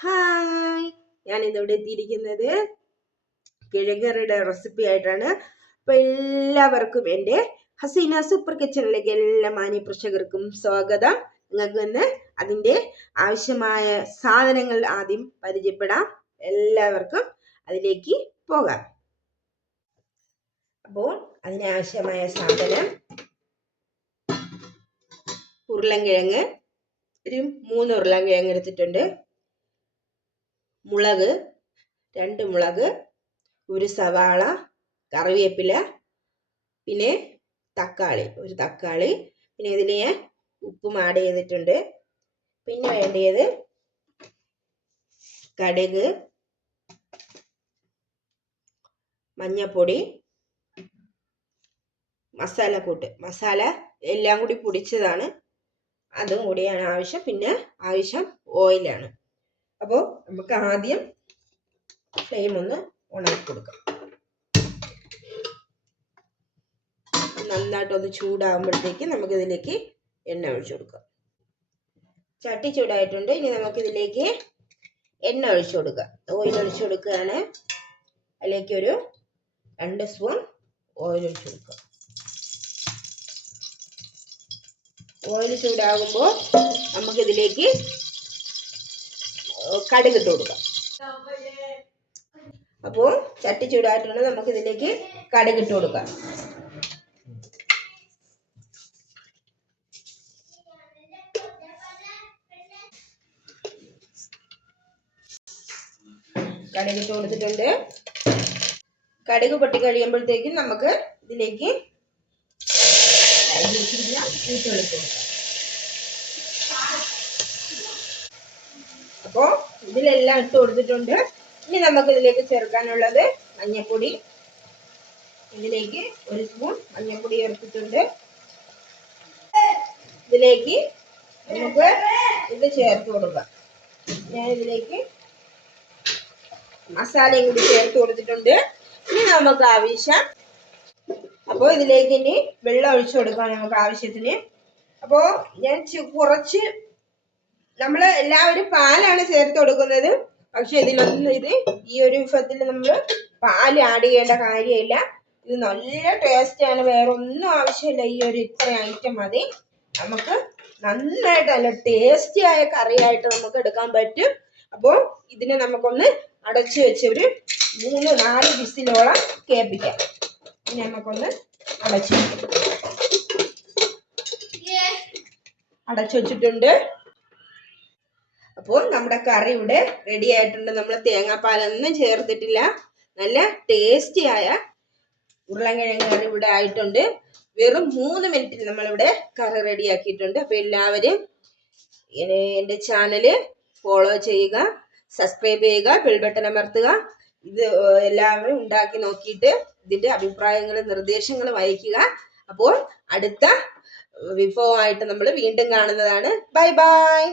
Hi ഞാൻ ഇന്നിവിടെ എത്തിയിരിക്കുന്നത് കിഴങ്ങറിയുടെ റെസിപ്പി ആയിട്ടാണ്. അപ്പൊ എല്ലാവർക്കും എന്റെ ഹസീന സൂപ്പർ കിച്ചണിലേക്ക് എല്ലാ മാന്യ പ്രേക്ഷകർക്കും സ്വാഗതം. നിങ്ങൾക്ക് ഇന്ന് അതിന്റെ ആവശ്യമായ സാധനങ്ങൾ ആദ്യം പരിചയപ്പെടാം. എല്ലാവർക്കും അതിലേക്ക് പോകാം. അപ്പോൾ അതിനാവശ്യമായ സാധനം ഉരുളൻകിഴങ്ങ്. ഒരു മൂന്ന് ഉരുളൻകിഴങ്ങ് എടുത്തിട്ടുണ്ട്. മുളക് രണ്ട് മുളക് ഒരു സവാള കറിവേപ്പില പിന്നെ തക്കാളി ഒരു തക്കാളി. പിന്നെ ഇതിൽ ഞാൻ ഉപ്പും ആഡ് ചെയ്തിട്ടുണ്ട്. പിന്നെ വേണ്ടിയത് കടുക് മഞ്ഞപ്പൊടി മസാലക്കൂട്ട് മസാല എല്ലാം കൂടി പൊടിച്ചതാണ്. അതും കൂടിയാണ് ആവശ്യം. പിന്നെ ആവശ്യം ഓയിലാണ് അപ്പോൾ നമുക്ക് ആദ്യം ഫ്ലെയിം ഒന്ന് ഉണക്കി കൊടുക്കാം. നന്നായിട്ടൊന്ന് ചൂടാകുമ്പോഴത്തേക്ക് നമുക്കിതിലേക്ക് എണ്ണ ഒഴിച്ചു കൊടുക്കാം. ചട്ടി ചൂടായിട്ടുണ്ട്. ഇനി നമുക്ക് ഇതിലേക്ക് എണ്ണ ഒഴിച്ചു കൊടുക്കാം. ഓയിൽ ഒഴിച്ചു കൊടുക്കുകയാണ്. അതിലേക്ക് ഒരു രണ്ട് സ്പൂൺ ഓയിൽ ഒഴിച്ചു കൊടുക്കുക ഓയിൽ ചൂടാകുമ്പോൾ നമുക്കിതിലേക്ക് കടുക് ഇട്ട് കൊടുക്കാം. അപ്പോൾ ചട്ടി ചൂടായിട്ടുണ്ട് നമുക്ക് ഇതിലേക്ക് കടുക് ഇട്ട് കൊടുക്കാം. കടുക് ഇട്ട് കൊടുത്തിട്ടുണ്ട്. കടുക് പൊട്ടി കഴിയുമ്പോഴത്തേക്കും നമുക്ക് ഇതിലേക്ക് കൊടുക്കാം. അപ്പോൾ ഇതിലെല്ലാം ഇട്ട് കൊടുത്തിട്ടുണ്ട്. ഇനി നമുക്ക് ഇതിലേക്ക് ചേർക്കാനുള്ളത് മഞ്ഞപ്പൊടി. ഇതിലേക്ക് ഒരു സ്പൂൺ മഞ്ഞൾപ്പൊടി ചേർത്തിട്ടുണ്ട്. ഇതിലേക്ക് നമുക്ക് ഇത് ചേർത്ത് കൊടുക്കാം. ഞാൻ ഇതിലേക്ക് മസാലയും കൂടി ചേർത്ത് കൊടുത്തിട്ടുണ്ട്. ഇനി നമുക്ക് ആവശ്യം അപ്പോൾ ഇതിലേക്ക് ഇനി വെള്ളം ഒഴിച്ചു കൊടുക്കാം നമുക്ക് ആവശ്യത്തിന്. അപ്പോൾ ഞാൻ കുറച്ച് നമ്മൾ എല്ലാവരും പാലാണ് ചേർത്ത് കൊടുക്കുന്നത്. പക്ഷെ ഇതിലൊന്നും ഇത് ഈ ഒരു വിഭവത്തിൽ നമ്മൾ പാൽ ആഡ് ചെയ്യേണ്ട കാര്യമില്ല. ഇത് നല്ല ടേസ്റ്റ് ആണ്. വേറെ ഒന്നും ആവശ്യമില്ല. ഈ ഒരു ഇത്ര ഐറ്റം മതി. നമുക്ക് നന്നായിട്ട് നല്ല ടേസ്റ്റി ആയ കറിയായിട്ട് നമുക്ക് എടുക്കാൻ പറ്റും. അപ്പോൾ ഇതിനെ നമുക്കൊന്ന് അടച്ചു വെച്ച് ഒരു മൂന്ന് നാല് വിസിലോളം കേൾപ്പിക്കാം. ഇനി നമുക്കൊന്ന് അടച്ചു വെക്കാം. അടച്ചു വെച്ചിട്ടുണ്ട്. അപ്പോൾ നമ്മുടെ കറി ഇവിടെ റെഡി ആയിട്ടുണ്ട്. നമ്മൾ തേങ്ങാപ്പാലൊന്നും ചേർത്തിട്ടില്ല. നല്ല ടേസ്റ്റി ആയ ഉരുളൻകിഴങ്ങ് കറി ഇവിടെ ആയിട്ടുണ്ട്. വെറും മൂന്ന് മിനിറ്റിൽ നമ്മളിവിടെ കറി റെഡി ആക്കിയിട്ടുണ്ട്. അപ്പോൾ എല്ലാവരും എന്റെ ചാനൽ ഫോളോ ചെയ്യുക സബ്സ്ക്രൈബ് ചെയ്യുക ബെൽബട്ടൺ അമർത്തുക. ഇത് എല്ലാവരും ഉണ്ടാക്കി നോക്കിയിട്ട് ഇതിന്റെ അഭിപ്രായങ്ങളും നിർദ്ദേശങ്ങളും അയക്കുക അപ്പോൾ അടുത്ത വിഭവമായിട്ട് നമ്മൾ വീണ്ടും കാണുന്നതാണ്. Bye bye